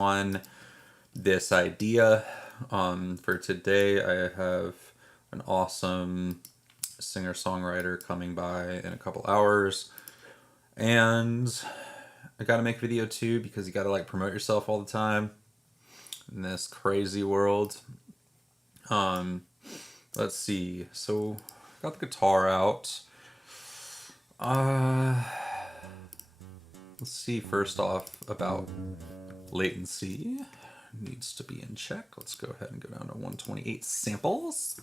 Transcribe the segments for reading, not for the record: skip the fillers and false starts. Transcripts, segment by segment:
on this idea. For today, I have an awesome singer-songwriter coming by in a couple hours, and I gotta make a video too because you gotta like promote yourself all the time in this crazy world. Let's see. So got the guitar out. Let's see first off about latency. Needs to be in check. Let's go ahead and go down to 128 samples.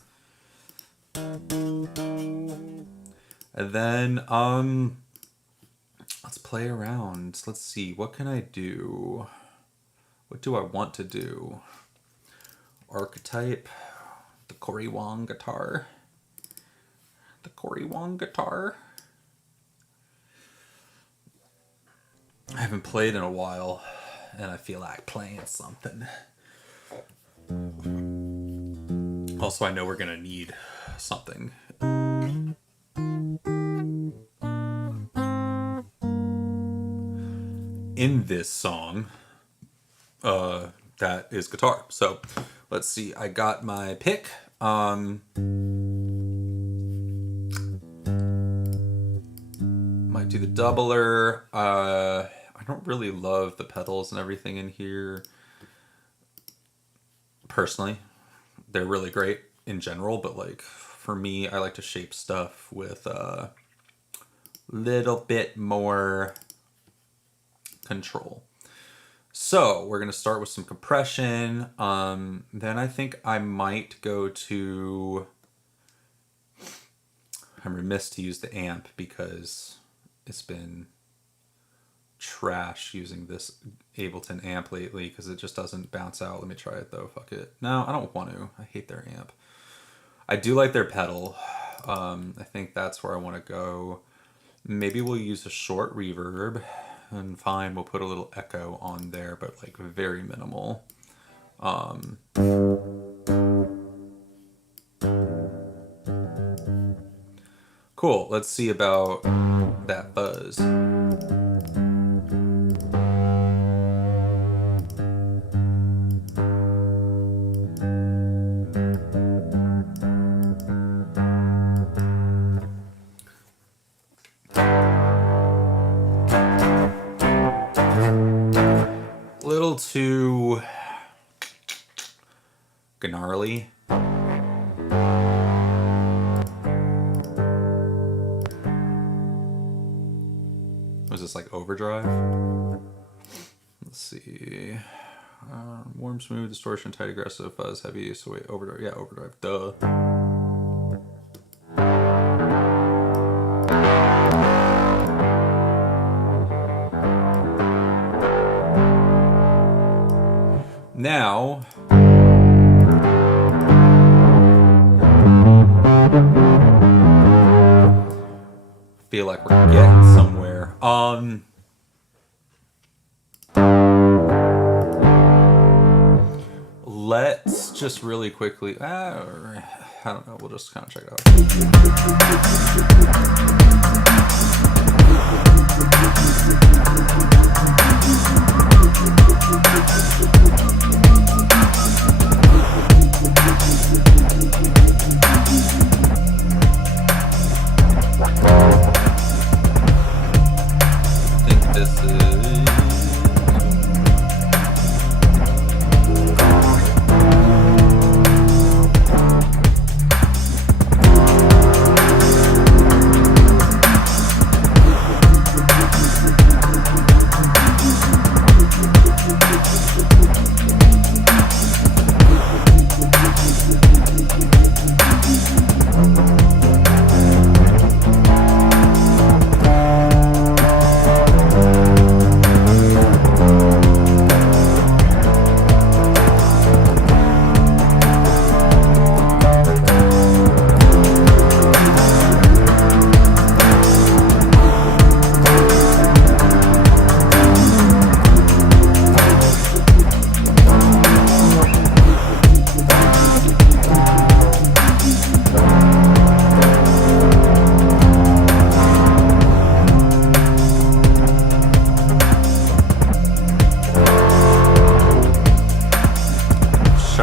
And then let's play around. Let's see, what can I do? What do I want to do? Archetype, the Cory Wong guitar. The Cory Wong guitar. I haven't played in a while, and I feel like playing something. Also, I know we're gonna need something. In this song, that is guitar. So let's see, I got my pick. Might do the doubler. I don't really love the pedals and everything in here. Personally, they're really great in general, but like for me, I like to shape stuff with a little bit more control. So we're gonna start with some compression. Then I think I might go to, I'm remiss to use the amp because it's been trash using this Ableton amp lately because it just doesn't bounce out. Let me try it though, fuck it. No, I don't want to. I hate their amp. I do like their pedal. I think that's where I want to go. Maybe we'll use a short reverb, and fine, we'll put a little echo on there, but like very minimal. Cool, let's see about that buzz. Little too gnarly. Was this like overdrive? Let's see. Warm, smooth, distortion, tight, aggressive, fuzz, heavy. So wait, overdrive. Yeah, overdrive. Duh. Now, feel like we're getting somewhere. Let's just really quickly, I don't know, we'll just kind of check it out. I think this is...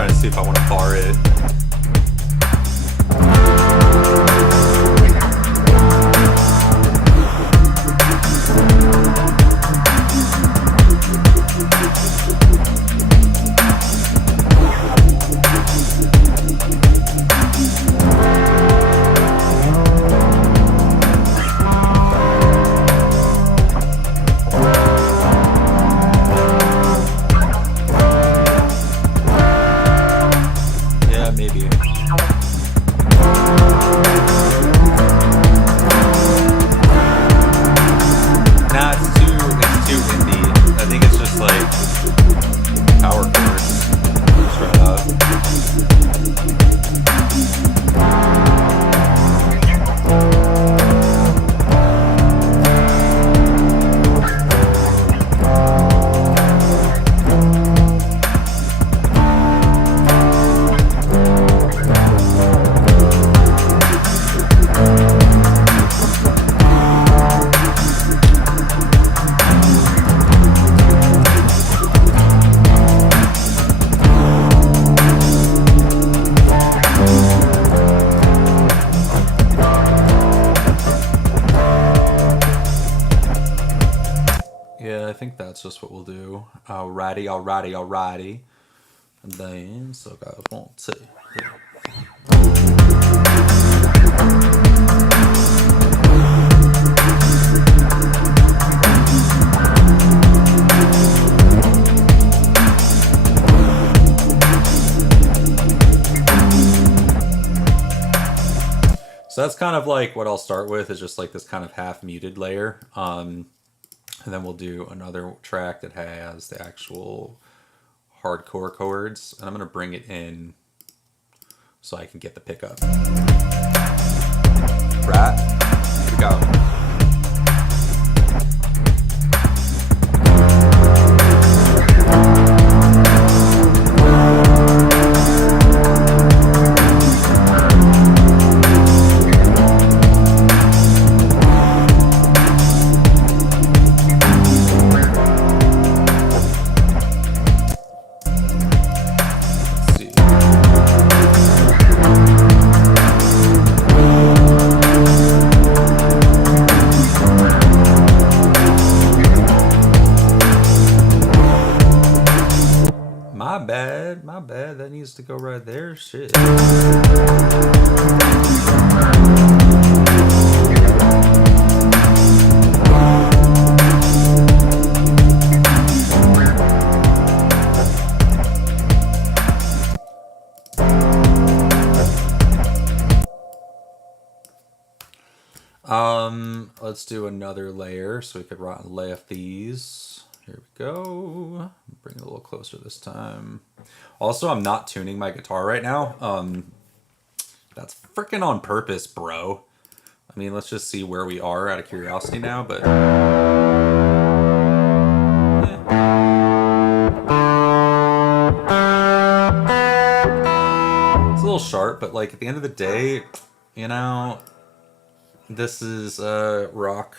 trying to see if I want to bar it. Just what we'll do. Alrighty. And then, so guys, 1, 2, 3. So that's kind of like what I'll start with, is just like this kind of half muted layer. And then we'll do another track that has the actual hardcore chords. And I'm going to bring it in so I can get the pickup. Right? Here we go. My bad. That needs to go right there. Shit. Let's do another layer so we could right and left these. Here we go. Bring it a little closer this time. Also, I'm not tuning my guitar right now. That's freaking on purpose, bro. I mean, let's just see where we are out of curiosity now, but... It's a little sharp, but like at the end of the day, you know, this is rock.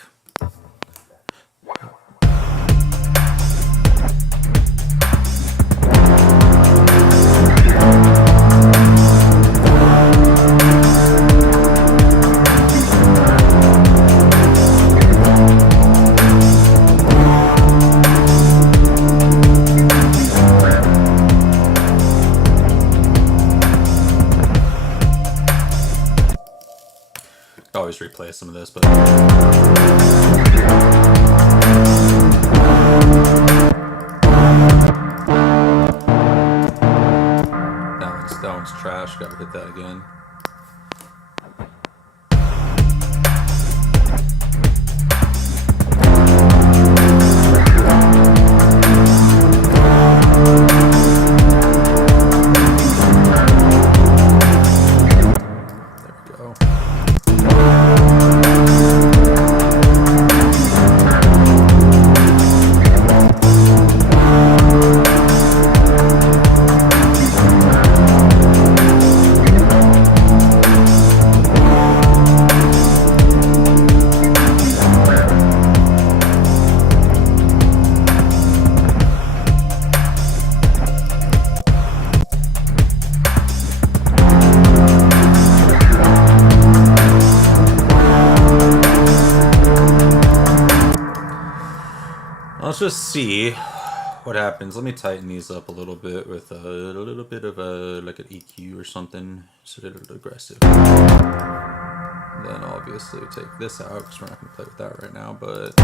Always replay some of this, but that one's trash. Gotta hit that again. let's just see what happens. Let me tighten these up a little bit with a little bit of a like an EQ or something. It's a little aggressive. Then obviously take this out because we're not going to play with that right now, but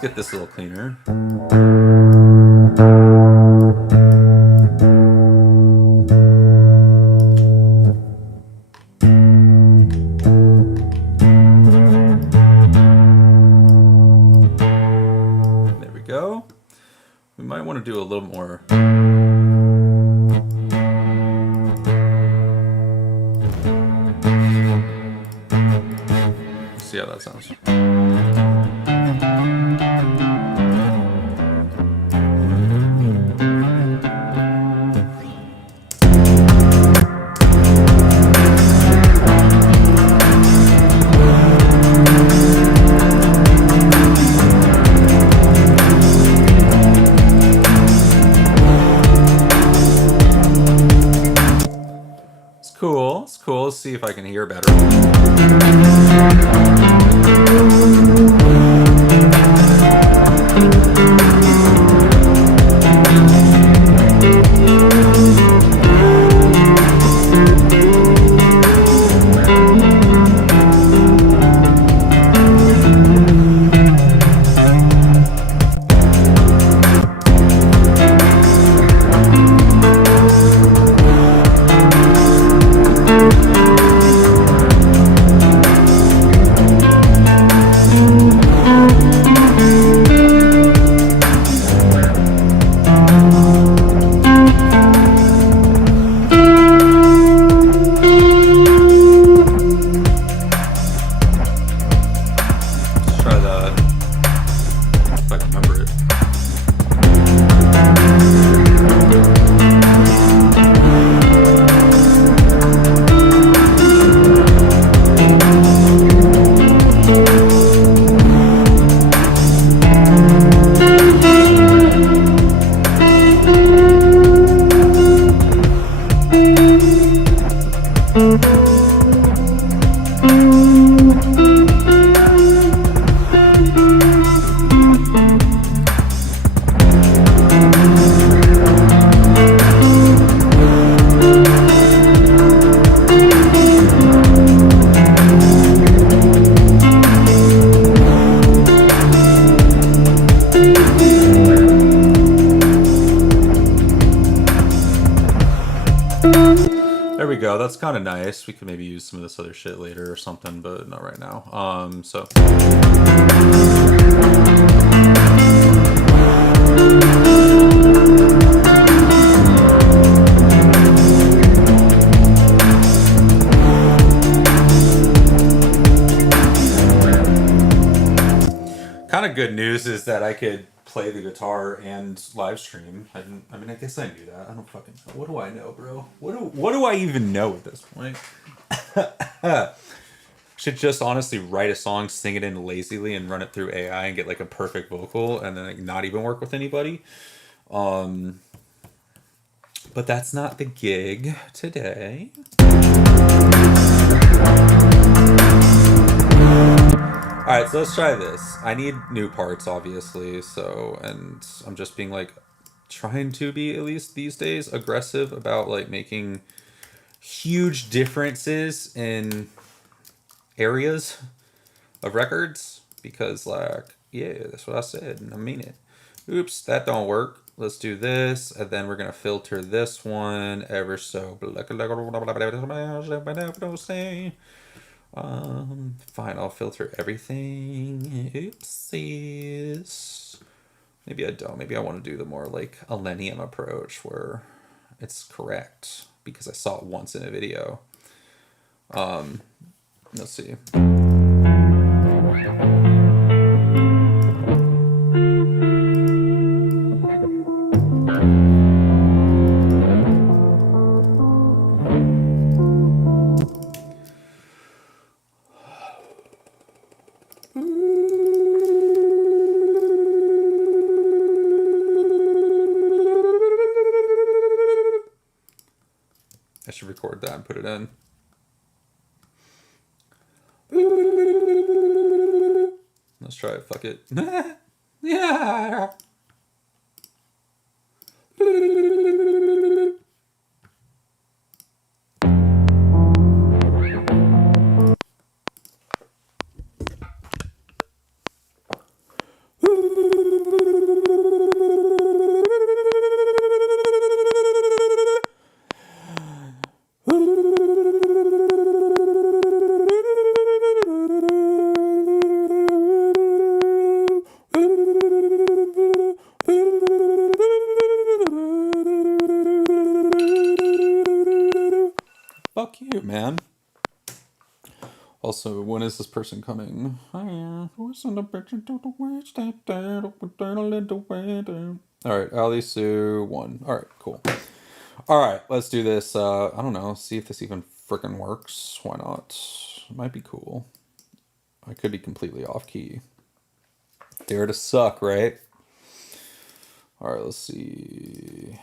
get this a little cleaner. There we go. We might want to do a little more. Let's see how that sounds. Cool. It's cool. Let's see if I can hear better. There we go. That's kind of nice. We could maybe use some of this other shit later or something, but not right now. So. Kind of good news is that I could play the guitar and live stream. I mean, I guess I knew that. I don't fucking know. What do I know, bro? What do I even know at this point? Should just honestly write a song, sing it in lazily, and run it through AI and get like a perfect vocal, and then like not even work with anybody. But that's not the gig today. Alright, so let's try this. I need new parts, obviously, so, and I'm just being, like, trying to be, at least these days, aggressive about, like, making huge differences in areas of records, because, like, yeah, that's what I said, and I mean it. Oops, that don't work. Let's do this, and then we're going to filter this one ever so. Fine, I'll filter everything. Oopsies. Maybe I don't. Maybe I want to do the more like Millennium approach where it's correct because I saw it once in a video. Let's see. I should record that and put it in. Let's try it. Fuck it. Yeah. Fuck you, man. Also, when is this person coming? Alright, Ali Sue 1. Alright, cool. Alright, let's do this. I don't know, see if this even frickin' works. Why not? It might be cool. I could be completely off key. Dare to suck, right? Alright, let's see.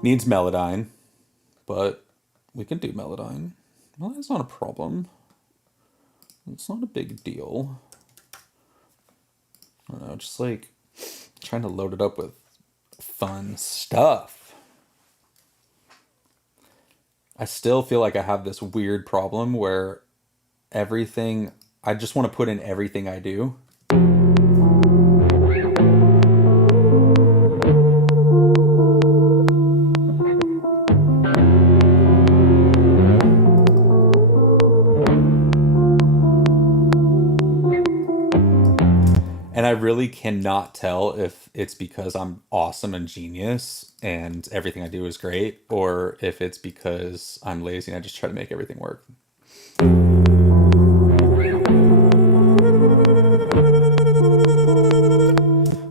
Needs Melodyne, but we can do Melodyne. Well, that's not a problem. It's not a big deal. I don't know, just like trying to load it up with fun stuff. I still feel like I have this weird problem where everything, I just want to put in everything I do. And I really cannot tell if it's because I'm awesome and genius and everything I do is great, or if it's because I'm lazy and I just try to make everything work.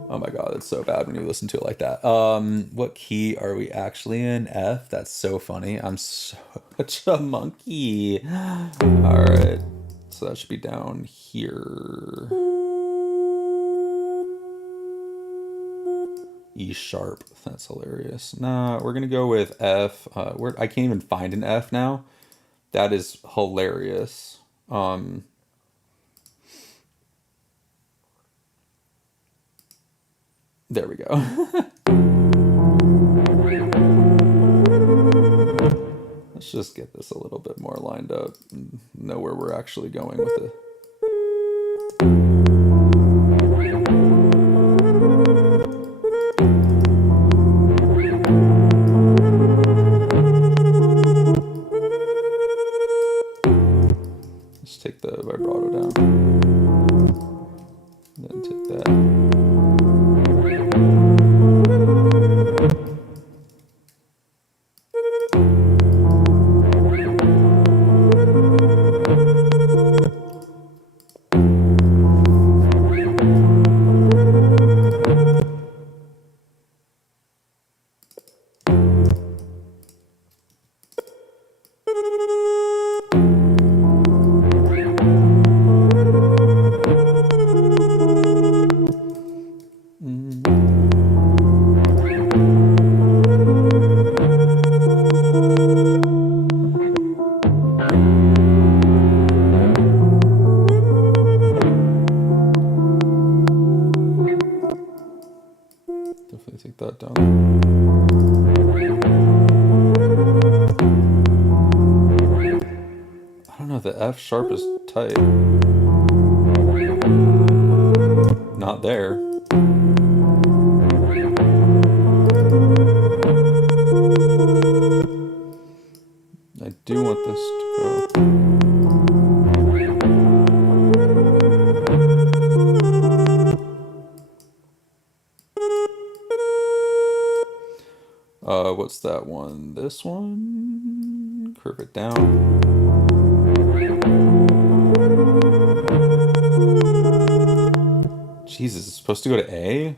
Oh my god, it's so bad when you listen to it like that. What key are we actually in? F? That's so funny. I'm such a monkey. Alright, so that should be down here. E sharp. That's hilarious. Nah, we're gonna go with F. I can't even find an F now. That is hilarious. There we go. Let's just get this a little bit more lined up and know where we're actually going with it. Take the vibrato down. Then take that. Definitely take that down. I don't know, the F sharp is tight. Not there. I do want this to go. What's that one? This one? Curve it down. Jesus, it's supposed to go to A?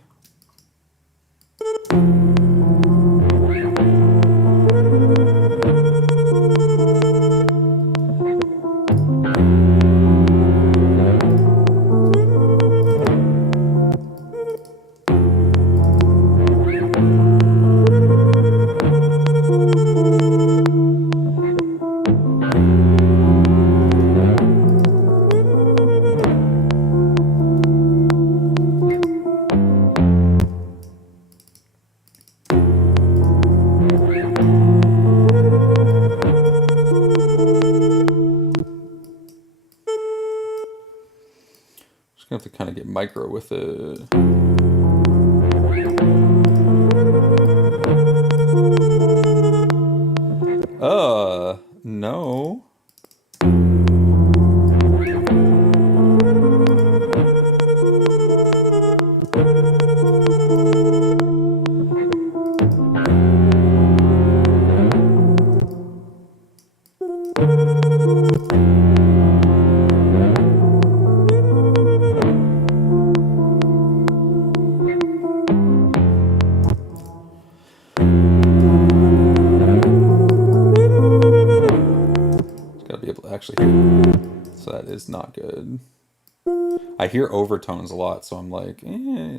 Just gonna have to kind of get micro with it. No. Actually hear. So that is not good. I hear overtones a lot, so I'm like,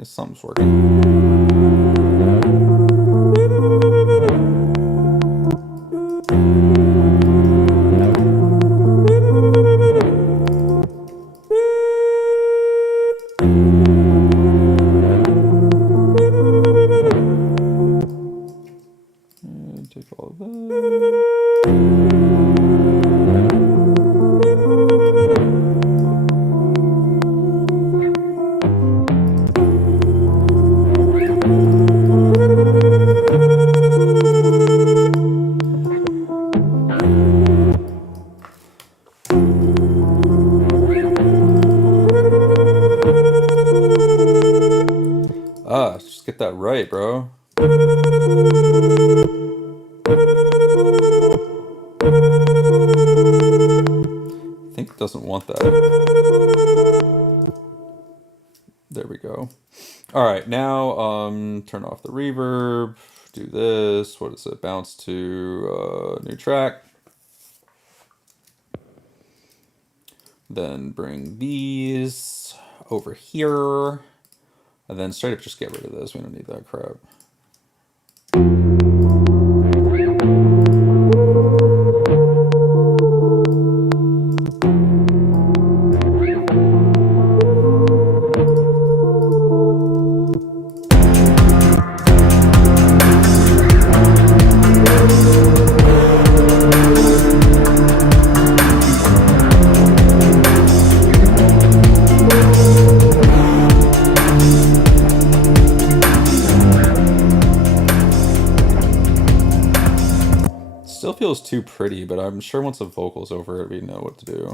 something's working. Take all of that. Just get that right, bro. I think it doesn't want that. There we go. All right, now turn off the reverb. Do this. What is it? Bounce to new track. Then bring these over here. And then straight up just get rid of this. We don't need that crap. Still feels too pretty, but I'm sure once the vocal's over it, we know what to do.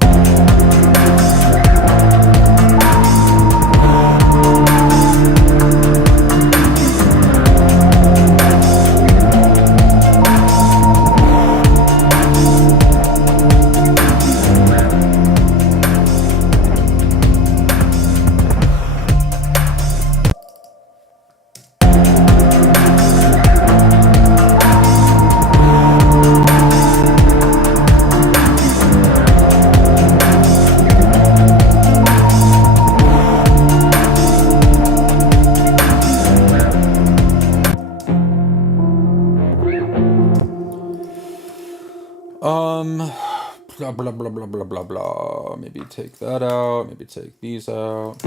Blah, blah, blah, blah, blah, blah, blah. Maybe take that out. Maybe take these out.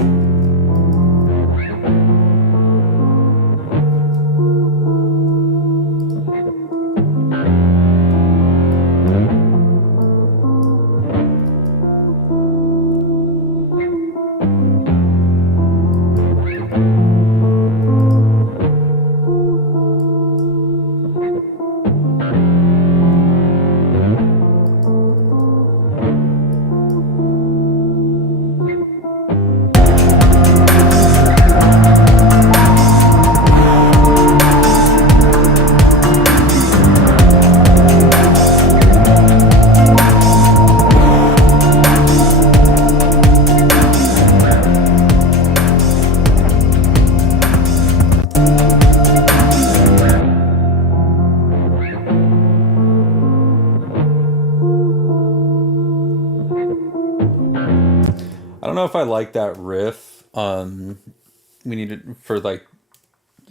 like that riff. We need it for like,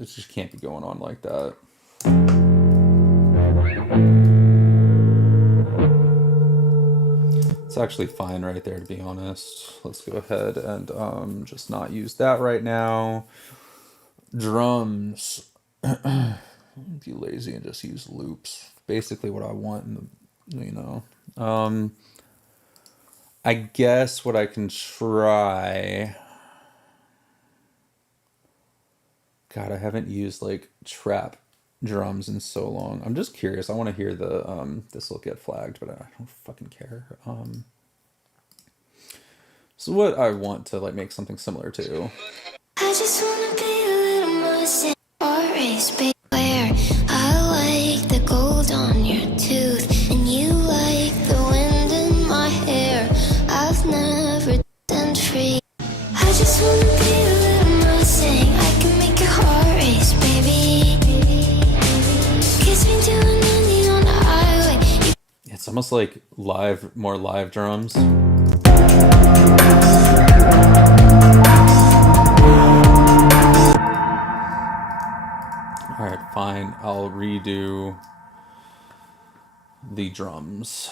it just can't be going on like that. It's actually fine right there, to be honest. Let's go ahead and just not use that right now. Drums. Be lazy and just use loops. Basically what I want in the, you know. I guess what I can try. God, I haven't used like trap drums in so long. I'm just curious. I want to hear the this will get flagged, but I don't fucking care. So what I want to like make something similar to. I just wanna be a little more forest, baby, where I like the gold on your tooth and you like the wind in my hair. I've never done free. I just wanna be a little more sing. I can make your heart race, baby. Kiss me doing 90 on the highway. It's almost like live, more live drums. All right, fine. I'll redo the drums.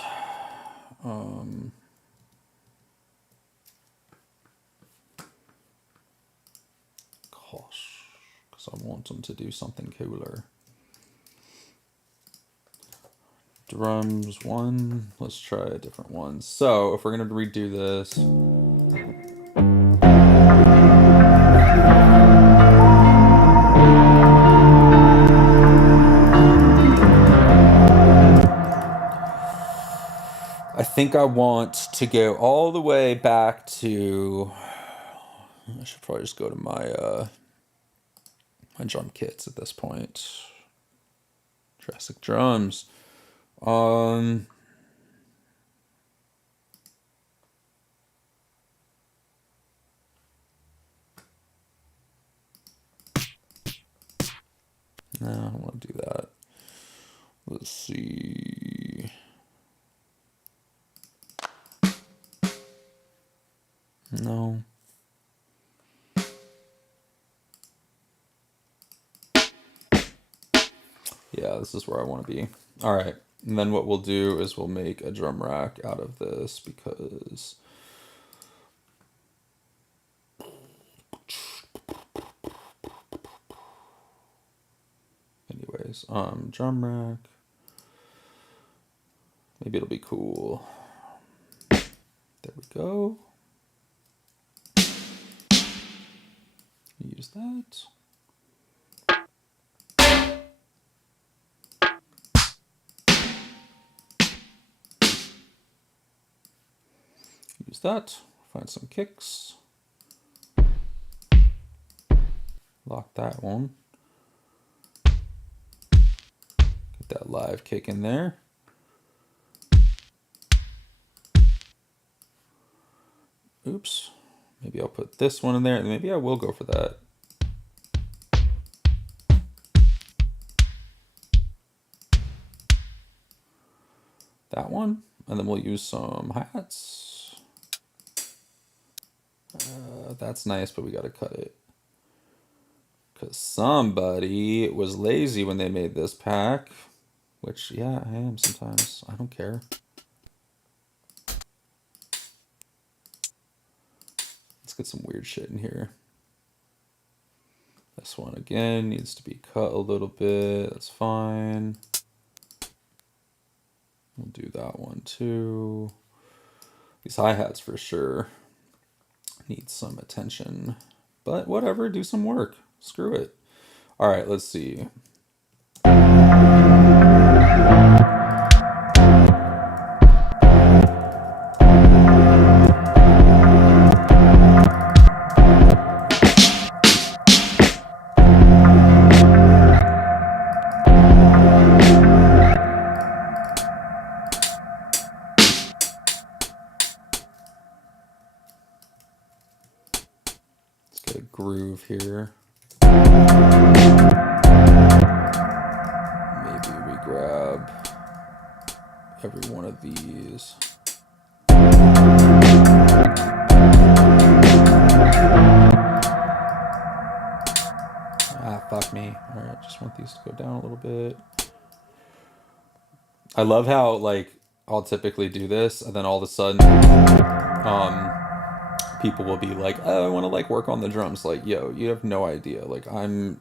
Gosh, because I want them to do something cooler. Drums 1. Let's try a different one. So if we're gonna redo this. I think I want to go all the way back to. I should probably just go to my my drum kits at this point. Jurassic drums. No, I don't want to do that. Let's see. No. Yeah, this is where I want to be. All right. And then what we'll do is we'll make a drum rack out of this because anyways, drum rack. Maybe it'll be cool. There we go. Use that. Use that. Find some kicks. Lock that one. Get that live kick in there. Oops. Maybe I'll put this one in there, and maybe I will go for that. That one, and then we'll use some hi-hats. That's nice, but we gotta cut it. Because somebody was lazy when they made this pack. Which, yeah, I am sometimes. I don't care. Let's get some weird shit in here. This one, again, needs to be cut a little bit. That's fine. We'll do that one, too. These hi-hats, for sure, need some attention. But whatever, do some work. Screw it. All right, let's see. Let's get a groove here. Maybe we grab every one of these. just want these to go down a little bit. I love how, like, I'll typically do this, and then all of a sudden, people will be like, oh, I want to, like, work on the drums. Like, yo, you have no idea. Like, I'm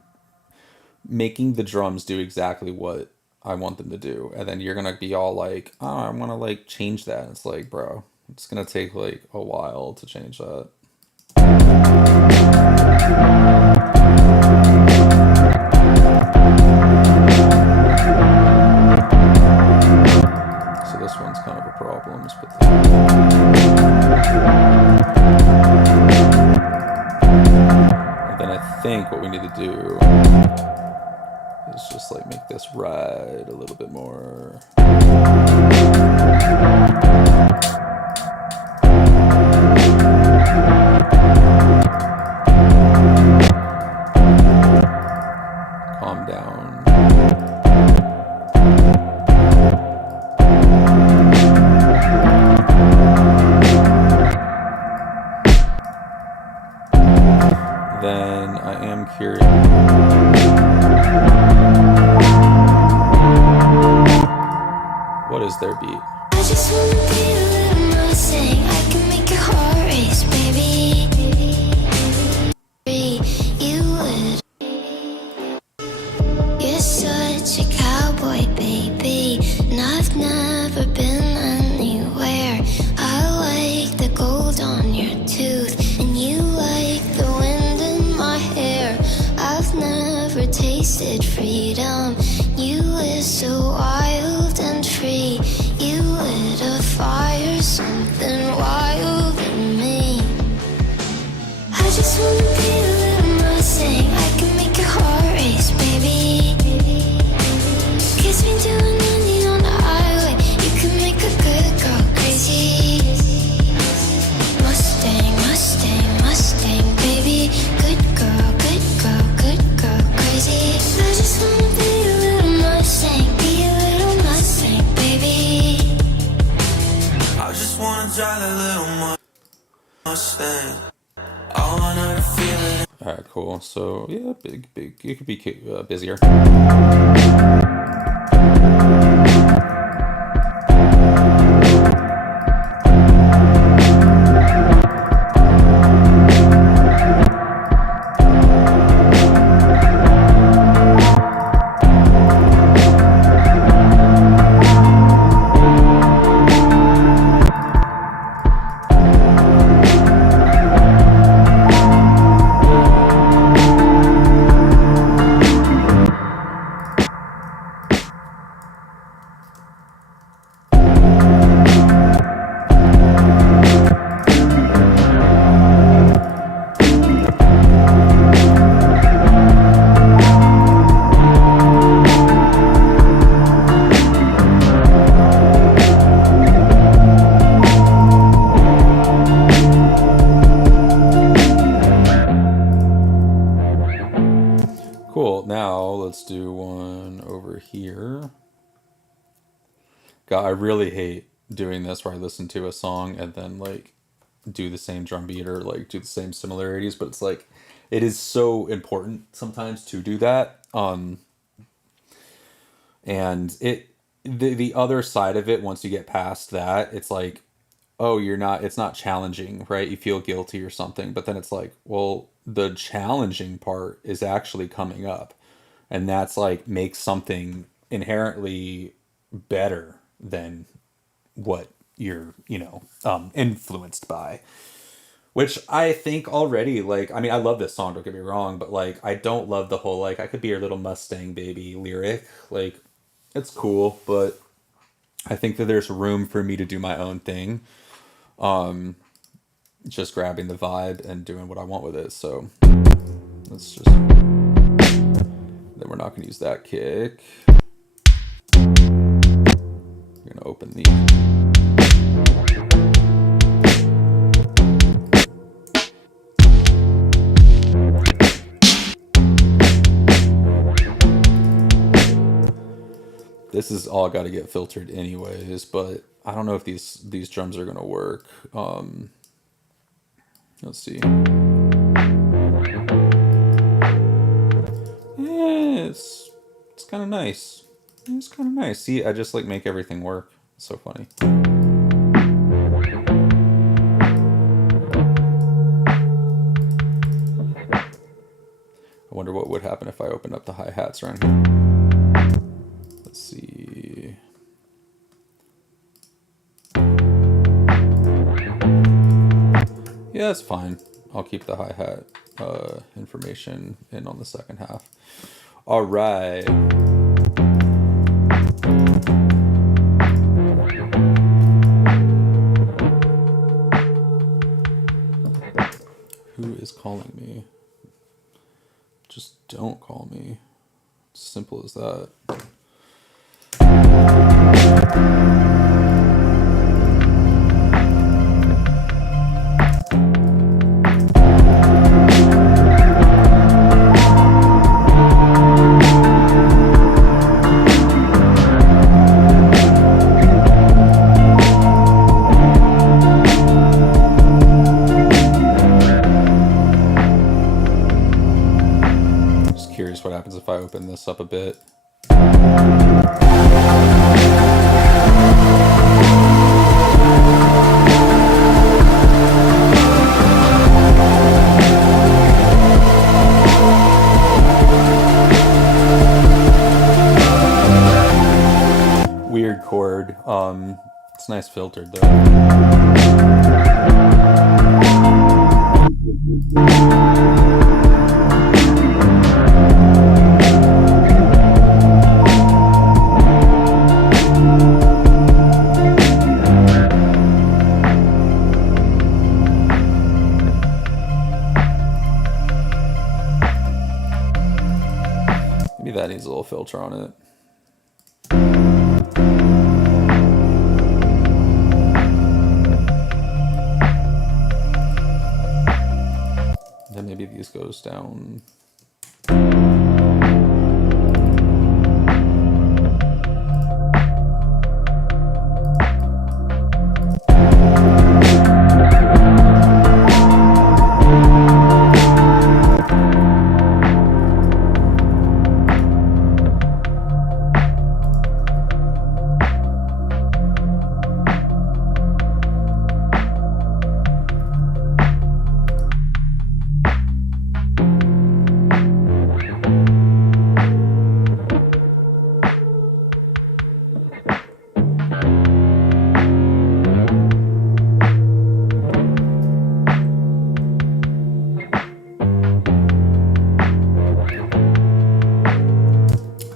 making the drums do exactly what I want them to do. And then you're going to be all like, oh, I want to, like, change that. It's like, bro, it's going to take, like, a while to change that. So this one's kind of a problem. Let's put that. And then I think what we need to do is just, like, make this ride a little bit more. Calm down. Then I am curious. What is their beat? I just wanna be a little more sing. I can make your heart race, baby. You would. You're such a cowboy, baby. And I've never been anywhere. I like the gold on your tooth, and you like the wind in my hair. I've never tasted freedom. You is so wild and free. You lit a fire, something wild in me. I just wanna be a little more sing. I can make your heart race, baby. Kiss me to an ending on the highway. You can make a good girl crazy. Mustang, Mustang, Mustang, baby. Good girl, good girl, good girl, crazy. I just wanna be a little Mustang, be a little Mustang, baby. I just wanna drive a little Mustang. I wanna feel it. All right, cool. So yeah, big. You could be busier. Cool. Now let's do one over here. God, I really hate doing this where I listen to a song and then, like, do the same drum beat or, like, do the same similarities, but it's like it is so important sometimes to do that. And the other side of it, once you get past that, it's like, oh, it's not challenging, right? You feel guilty or something, but then it's like, well, the challenging part is actually coming up, and that's, like, makes something inherently better than what you're, influenced by. Which I think already, like, I mean, I love this song, don't get me wrong, but, like, I don't love the whole, like, I could be your little Mustang baby lyric. Like, it's cool, but I think that there's room for me to do my own thing. Just grabbing the vibe and doing what I want with it. So let's just, then we're not going to use that kick. We're going to open the, this is all got to get filtered anyways, but I don't know if these drums are going to work. Let's see. It's kind of nice. It's kind of nice. See, I just like make everything work. It's so funny. I wonder what would happen if I opened up the hi-hats around here. Let's see. Yeah, it's fine. I'll keep the hi-hat information in on the second half. All right. Who is calling me? Just don't call me. Simple as that. What happens if I open this up a bit. Weird chord. It's nice filtered though. That needs a little filter on it. Then maybe these goes down.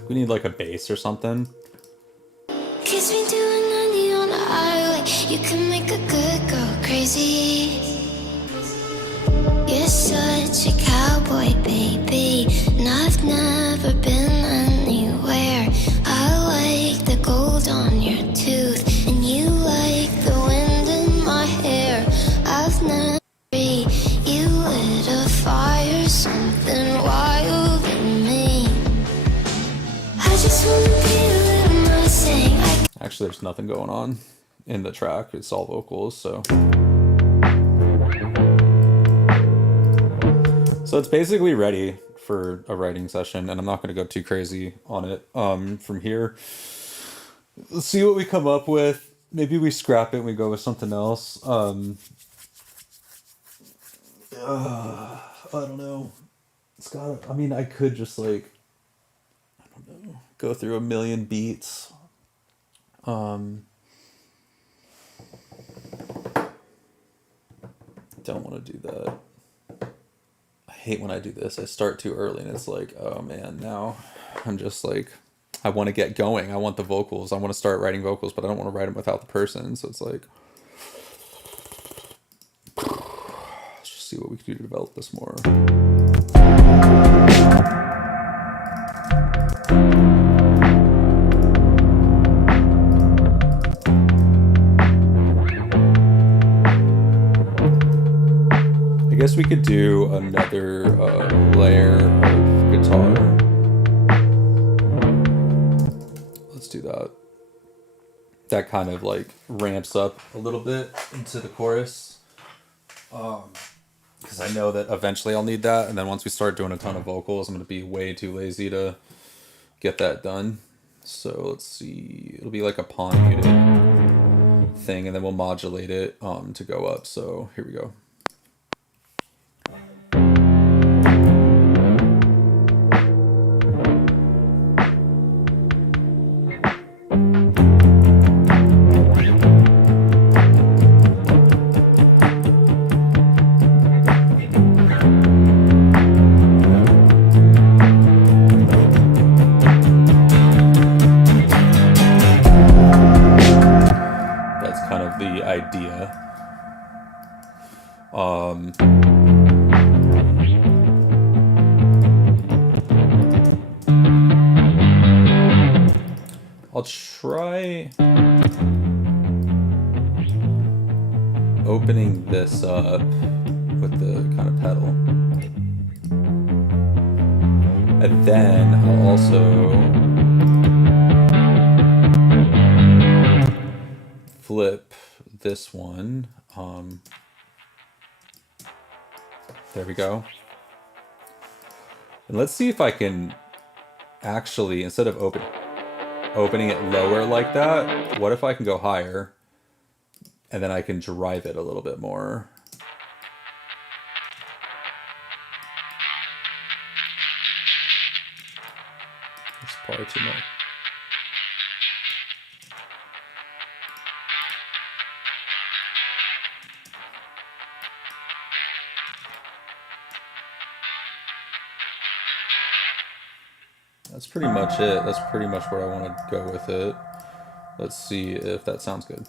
We need like a bass or something. Kiss me doing 90 on the highway. You can make a good girl crazy. You're such a cowboy, baby, and I've never been anywhere. I like the gold on your tooth, and you like the wind in my hair. I've never seen you lit a fire, something wild in me. I just wanna be a little Mustang. Actually, there's nothing going on in the track. It's all vocals, so. So it's basically ready for a writing session, and I'm not going to go too crazy on it. From here, let's see what we come up with. Maybe we scrap it and we go with something else. I don't know. It's got. I mean, I could just like, I don't know, go through a million beats. Don't want to do that. I hate when I do this. I start too early and it's like, oh man, now I'm just like, I want to get going. I want the vocals. I want to start writing vocals, but I don't want to write them without the person. So it's like, let's just see what we can do to develop this more. I guess we could do another layer of guitar. Let's do that. That kind of like ramps up a little bit into the chorus. Because I know that eventually I'll need that. And then once we start doing a ton of vocals, I'm going to be way too lazy to get that done. So let's see, it'll be like a pawn muted thing, and then we'll modulate it to go up. So here we go. Idea. I'll try opening this up with the kind of pedal. And then I'll also flip this one. There we go. And let's see if I can actually, instead of opening it lower like that, what if I can go higher and then I can drive it a little bit more. That's probably too much. That's pretty much it. That's pretty much where I want to go with it. Let's see if that sounds good.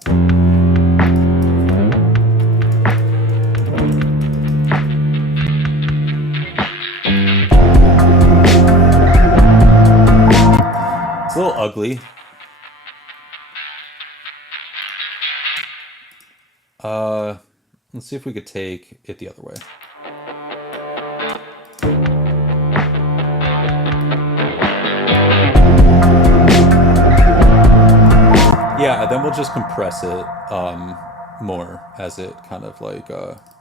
It's a little ugly. Let's see if we could take it the other way. Yeah, then we'll just compress it more as it kind of like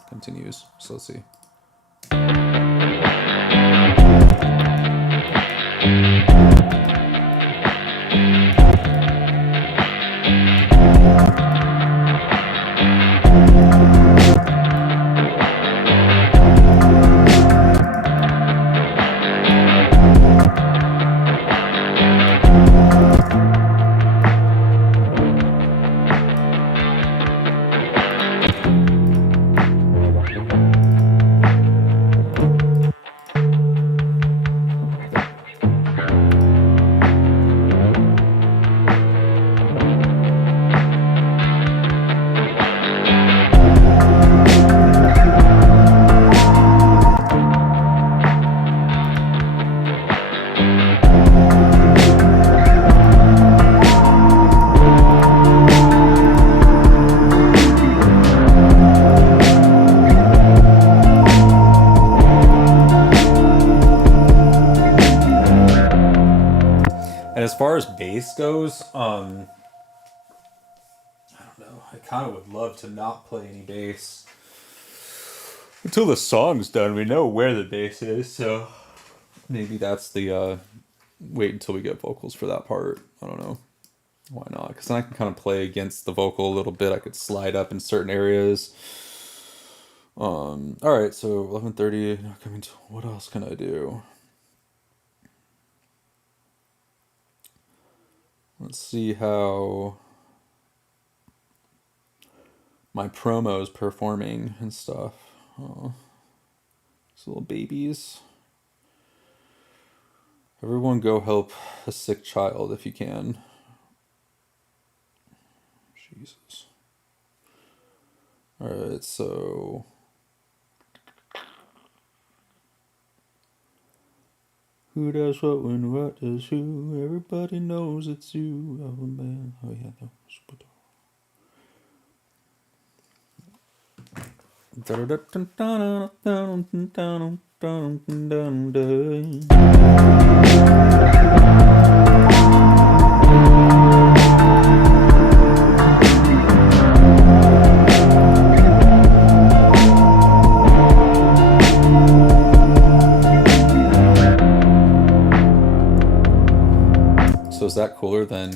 continues. So let's see. And as far as bass goes, I don't know. I kind of would love to not play any bass until the song's done. We know where the bass is, so maybe that's the wait until we get vocals for that part. I don't know. Why not? Because then I can kind of play against the vocal a little bit. I could slide up in certain areas. All right, so 11:30. Coming to what else can I do? Let's see how my promo's performing and stuff. Oh, these little babies. Everyone go help a sick child if you can. Jesus. All right, so who does what when what does who? Everybody knows it's you. Oh man. Oh yeah, that So is that cooler than...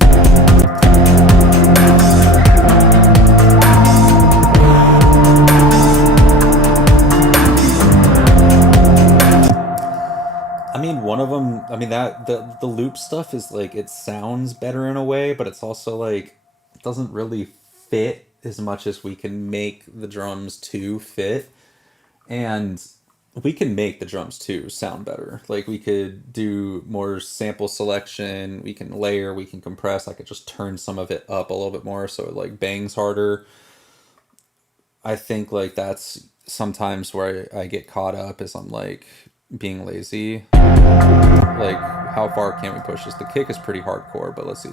I mean, one of them, I mean, that the loop stuff is like, it sounds better in a way, but it's also like, it doesn't really fit as much as we can make the drums to fit. And we can make the drums too sound better. Like, we could do more sample selection, we can layer, we can compress. I could just turn some of it up a little bit more so it like bangs harder. I think like that's sometimes where I get caught up, is I'm like being lazy. Like, how far can we push this? The kick is pretty hardcore, but let's see.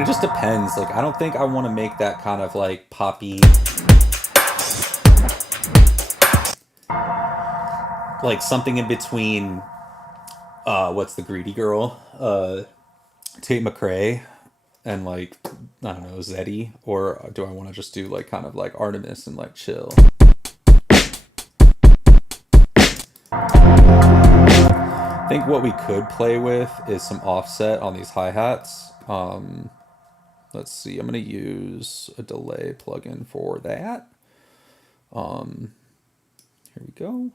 It just depends. Like, I don't think I want to make that kind of like poppy, like something in between what's the greedy girl, Tate McRae, and like, I don't know, Zeddy? Or do I want to just do like kind of like Artemis and like chill? I think what we could play with is some offset on these hi-hats. Let's see, I'm going to use a delay plugin for that. Here we go.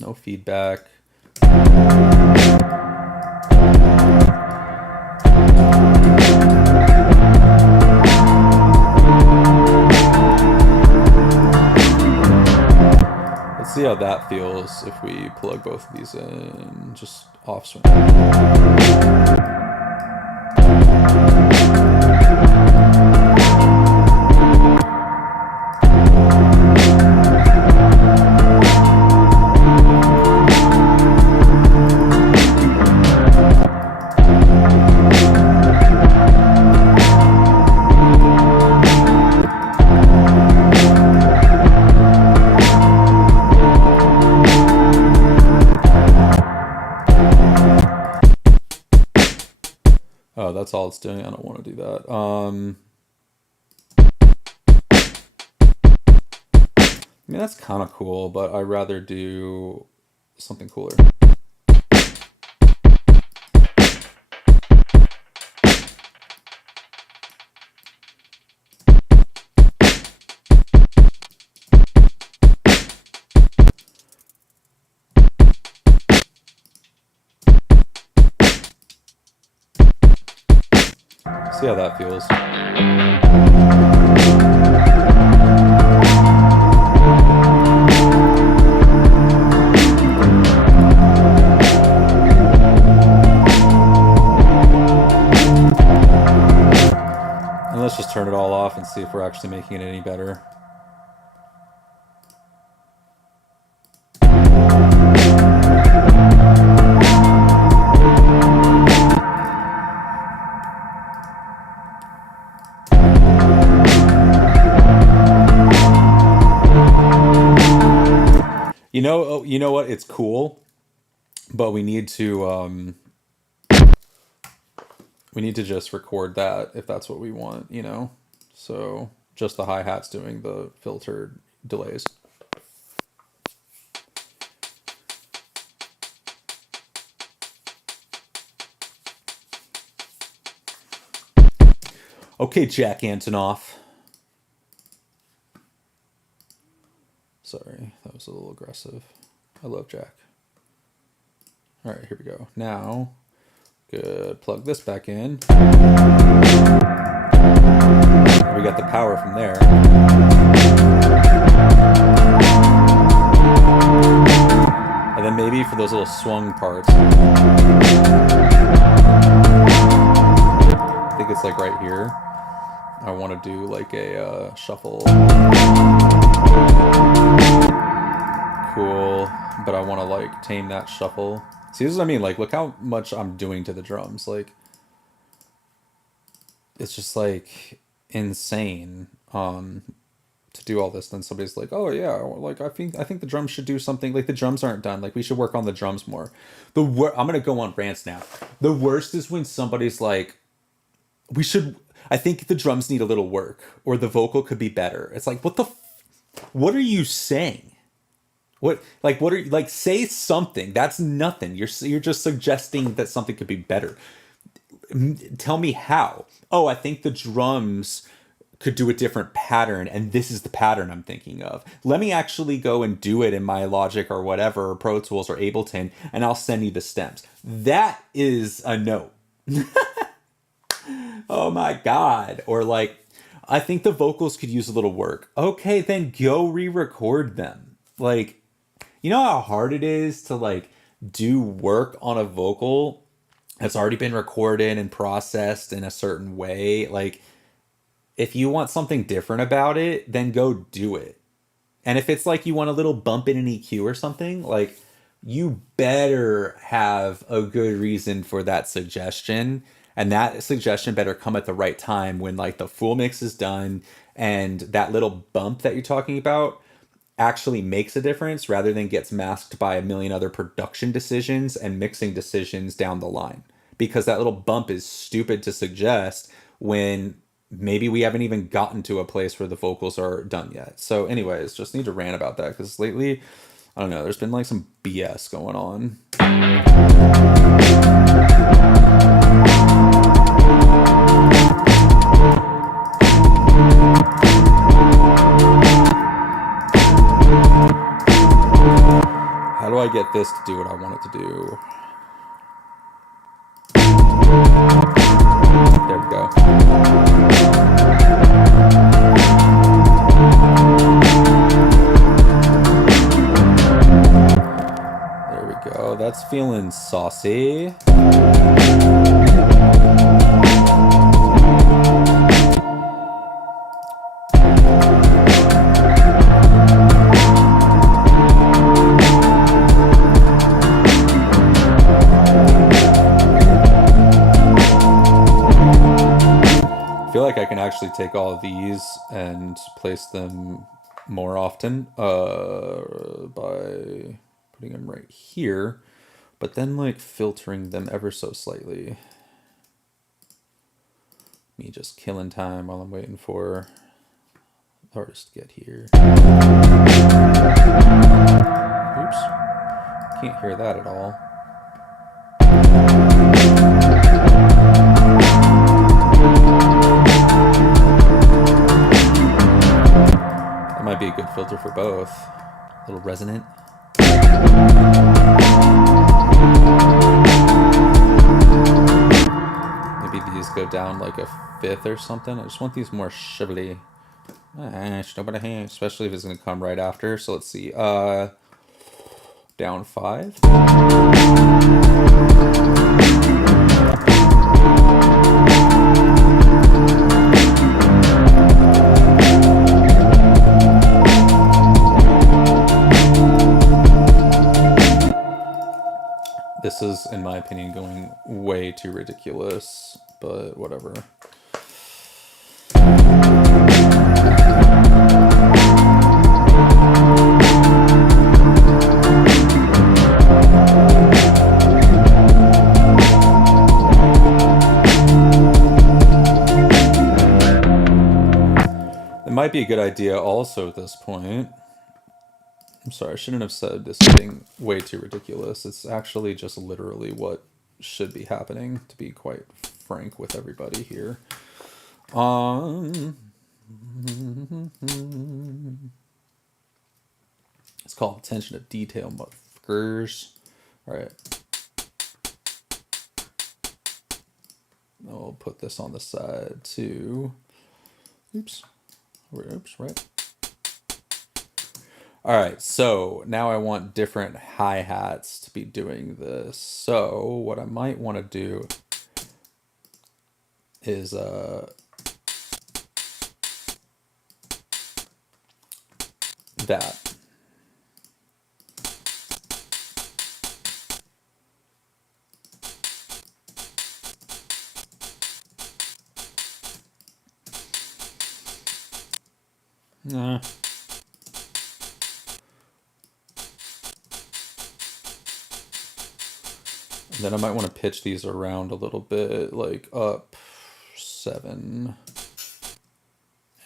No feedback. Let's see how that feels if we plug both of these in, just off swing. Oh, that's all it's doing. I don't want to do that. I mean, that's kind of cool, but I'd rather do something cooler. See how that feels. And let's just turn it all off and see if we're actually making it any better. You know what? It's cool, but we need to just record that if that's what we want, you know? So just the hi-hats doing the filtered delays. Okay, Jack Antonoff. Sorry, that was a little aggressive. I love Jack. All right, here we go. Now, good. Plug this back in. We got the power from there. And then maybe for those little swung parts, I think it's like right here. I want to do like a shuffle. Cool, but I want to like tame that shuffle. See, this is what I mean. Like, look how much I'm doing to the drums. Like, it's just like insane to do all this. Then somebody's like, "Oh yeah, like I think the drums should do something." Like, the drums aren't done. Like, we should work on the drums more. I'm gonna go on rants now. The worst is when somebody's like, we should, I think the drums need a little work, or the vocal could be better. It's like, what are you saying? What are you, like, say something. That's nothing. You're just suggesting that something could be better. Tell me how. Oh, I think the drums could do a different pattern, and this is the pattern I'm thinking of. Let me actually go and do it in my Logic or whatever, or Pro Tools or Ableton, and I'll send you the stems. That is a no. Oh my God. Or like, I think the vocals could use a little work. Okay, then go re-record them. Like, you know how hard it is to like do work on a vocal that's already been recorded and processed in a certain way? Like, if you want something different about it, then go do it. And if it's like you want a little bump in an EQ or something, like, you better have a good reason for that suggestion. And that suggestion better come at the right time when like the full mix is done and that little bump that you're talking about actually makes a difference rather than gets masked by a million other production decisions and mixing decisions down the line. Because that little bump is stupid to suggest when maybe we haven't even gotten to a place where the vocals are done yet. So anyways, just need to rant about that because lately, I don't know, there's been like some BS going on. How do I get this to do what I want it to do? There we go. There we go. That's feeling saucy. I feel like I can actually take all of these and place them more often by putting them right here, but then like filtering them ever so slightly. Me just killing time while I'm waiting for the artist to get here. Oops. Can't hear that at all. That might be a good filter for both. A little resonant. Maybe these go down like a fifth or something. I just want these more shibbly. Especially if it's going to come right after. So let's see. Down 5. This is, in my opinion, going way too ridiculous, but whatever. It might be a good idea also at this point. I'm sorry, I shouldn't have said this being way too ridiculous. It's actually just literally what should be happening, to be quite frank with everybody here. It's called attention to detail, motherfuckers. All right. I'll put this on the side too. Oops. Oops, right. All right, so now I want different hi-hats to be doing this. So what I might want to do is that. Nah. Then I might want to pitch these around a little bit, like up 7.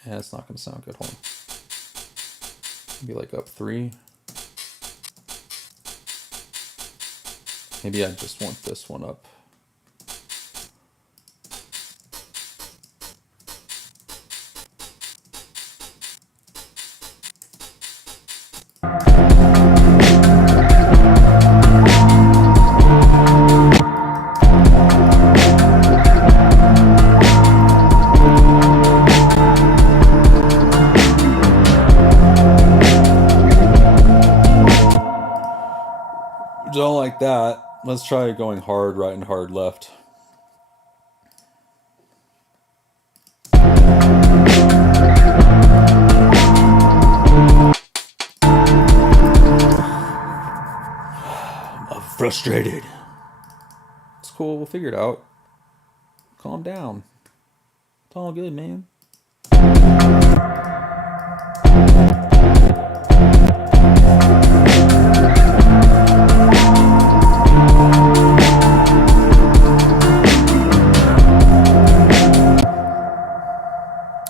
And it's not going to sound good. Hold on. Maybe like up 3. Maybe I just want this one up. Don't like that. Let's try going hard right and hard left. I'm frustrated. It's cool. We'll figure it out. Calm down. It's all good, man.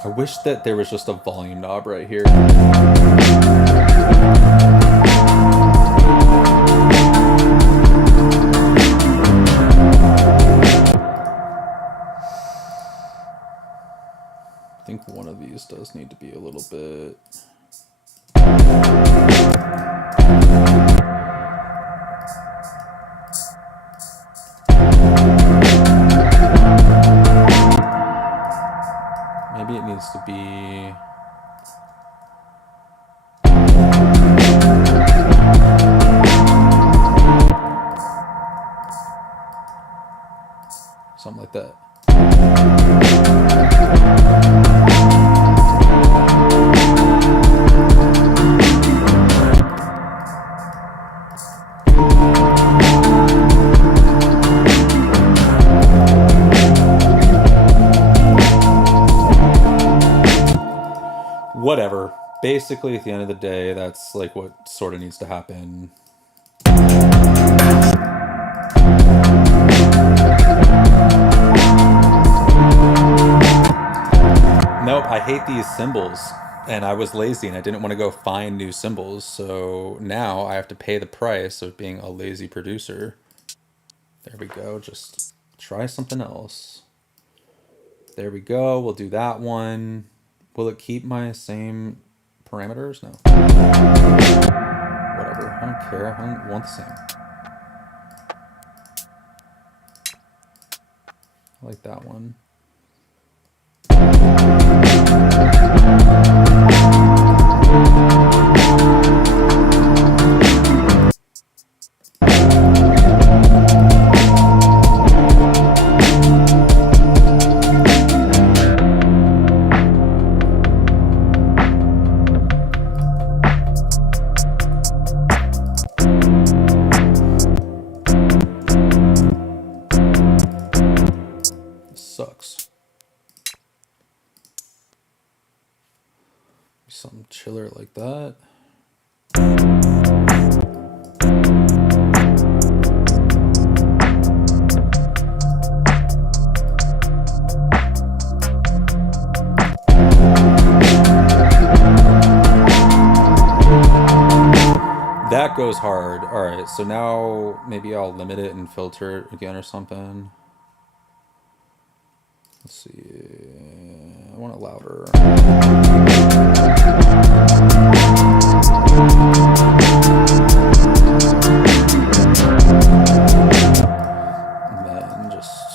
I wish that there was just a volume knob right here. I think one of these does need to be a little bit... Maybe it needs to be... something like that. Whatever. Basically, at the end of the day, that's like what sort of needs to happen. Nope, I hate these cymbals. And I was lazy and I didn't want to go find new cymbals. So now I have to pay the price of being a lazy producer. There we go. Just try something else. There we go. We'll do that one. Will it keep my same parameters? No. Whatever. I don't care. I don't want the same. I like that one. Sucks. Something chiller like that. That goes hard. All right, so now maybe I'll limit it and filter it again or something. Let's see. I want it louder. And then just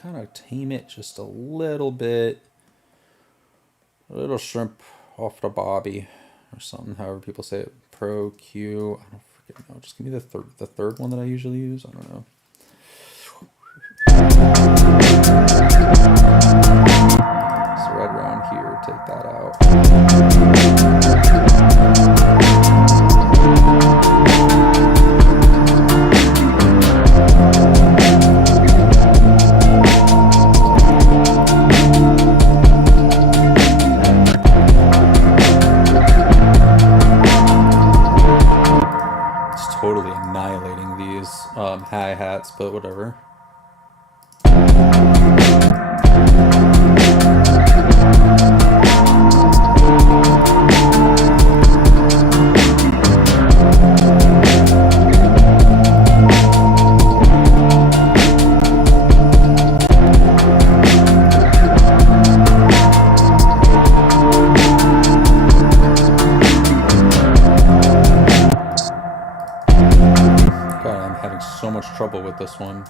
kind of tame it just a little bit. A little shrimp off the bobby or something, however people say it. Pro Q. I don't freaking know. Just give me the third one that I usually use. I don't know. So right around here, take that out. It's totally annihilating these hi-hats, but whatever. with this one.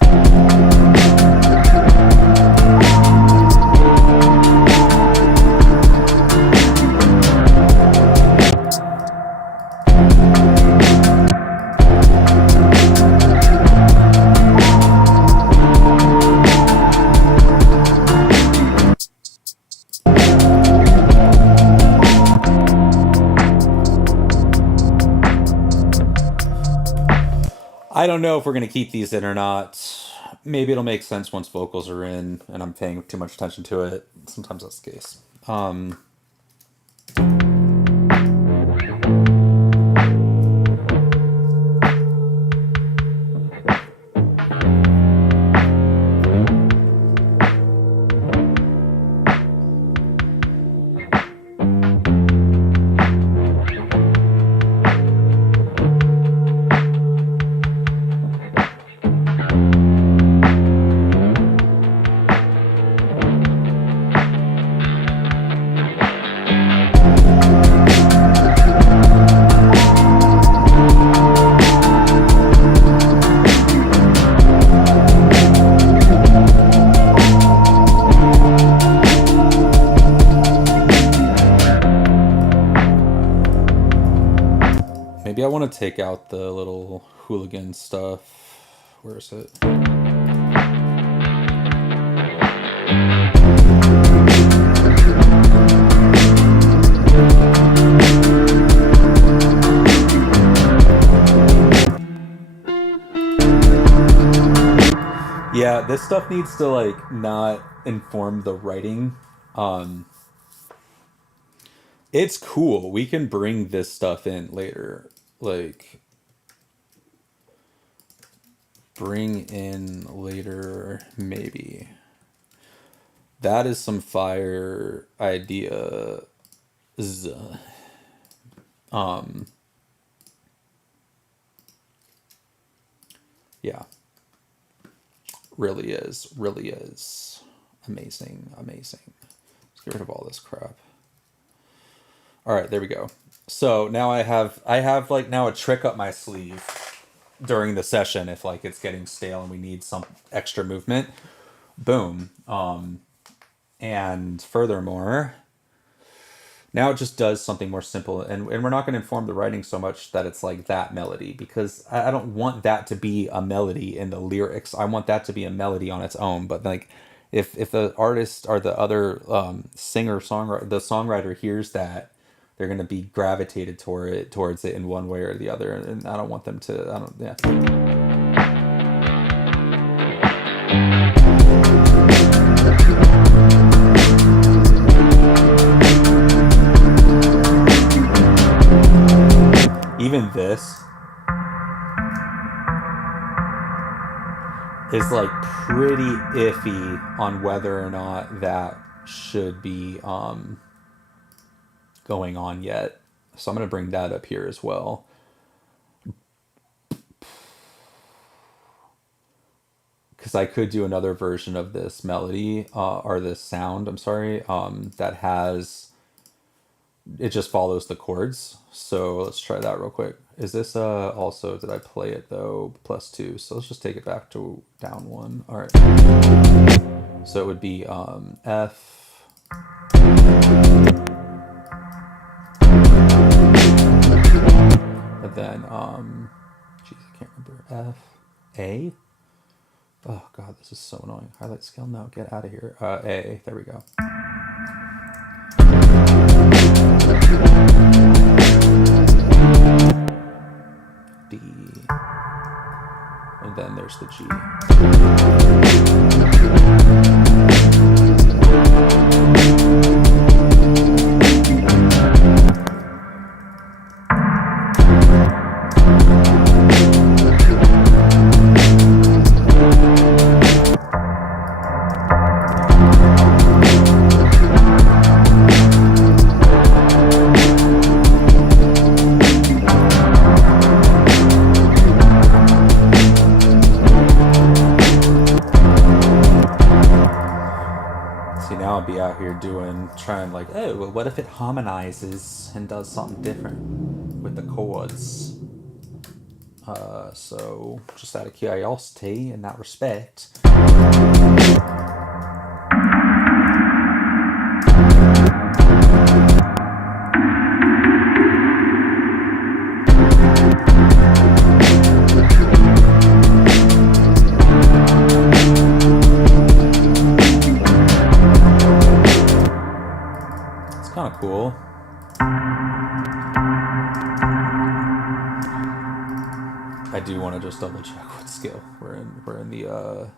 I don't know if we're going to keep these in or not. Maybe it'll make sense once vocals are in and I'm paying too much attention to it. Sometimes that's the case. Maybe I want to take out the little hooligan stuff. Where is it? Yeah, this stuff needs to like not inform the writing. It's cool. We can bring this stuff in later. Like bring in later maybe. That is some fire idea. Yeah. Really is amazing. Let's get rid of all this crap. All right, there we go. So now I have like now a trick up my sleeve during the session if like it's getting stale and we need some extra movement. Boom. And furthermore, now it just does something more simple, and we're not going to inform the writing so much that it's like that melody, because I don't want that to be a melody in the lyrics. I want that to be a melody on its own. But like, if the artist or the other singer songwriter, the songwriter hears that, they're going to be gravitated towards it in one way or the other, and I don't want them to. I don't. Yeah. Even this is like pretty iffy on whether or not that should be going on yet. So I'm going to bring that up here as well. Because I could do another version of this melody, or this sound, I'm sorry, that has... it just follows the chords. So let's try that real quick. Is this also, did I play it though? +2. So let's just take it back to down 1. All right. So it would be F. And then, geez, I can't remember. F, A. Oh God, this is so annoying. Highlight scale, no, get out of here. A, there we go. D, and then there's the G. Trying like, oh, well, what if it harmonizes and does something different with the chords? So just out of curiosity in that respect. It's kind of cool. I do want to just double check what scale we're in. We're in the we're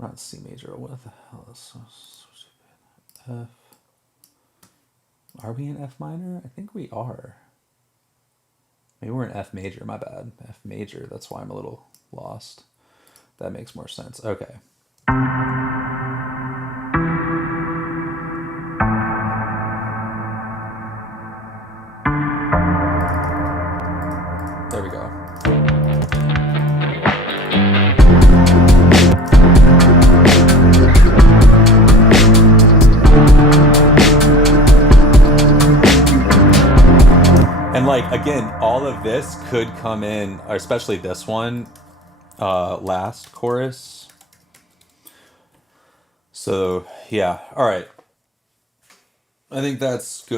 not C major. What the hell is so stupid? F. Are we in F minor? I think we are. Maybe we're in F major. My bad. F major. That's why I'm a little lost. That makes more sense. Okay. There we go. And like, again, all of this could come in, or especially this one, last chorus. So yeah, all right. I think that's good.